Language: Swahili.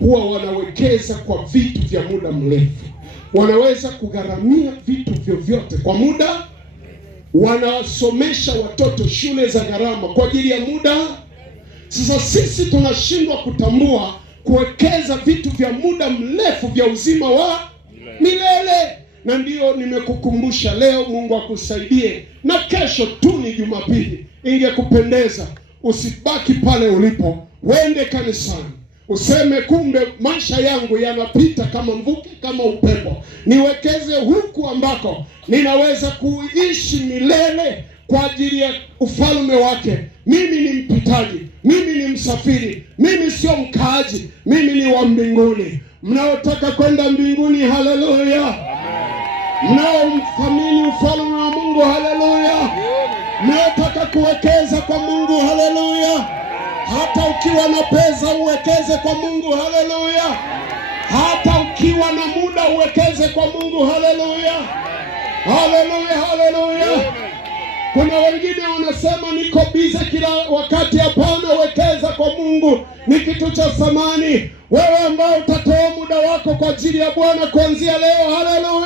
huwa wanawekeza kwa vitu vya muda mrefu. Wanaweza kugharamia vitu vyovyote kwa muda. Wanasomesha watoto shule za gharama kwa ajili ya muda. Sasa sisi tunashindwa kutambua kuwekeza vitu vya muda mrefu vya uzima wa milele. Na ndio nimekukumbusha leo, Mungu akusaidie, na kesho tu ni Jumapili. Ingekupendeza usibaki pale ulipo, uende kanisani, useme kumbe maisha yangu yanapita kama mvuke, kama upepo. Niwekeze huku ambako ninaweza kuishi milele kwa ajili ya ufalme wake. Mimi ni mpitaji, mimi ni msafiri, mimi sio mkaaji, mimi ni wa mbinguni. Mnaotaka kwenda mbinguni, haleluya. Mnaomthamini ufalme wa Mungu, haleluya. Mnaotaka kuwekeza kwa Mungu, haleluya. Hata ukiwa na pesa uwekeze kwa Mungu, haleluya. Hata ukiwa na muda uwekeze kwa Mungu, haleluya. Haleluya, haleluya. Kuna wengine wanasema niko busy kila wakati. Hapana, wekeza kwa Mungu, ni kitu cha thamani. Wewe ambao utatoa muda wako kwa ajili ya Bwana kuanzia leo, haleluya.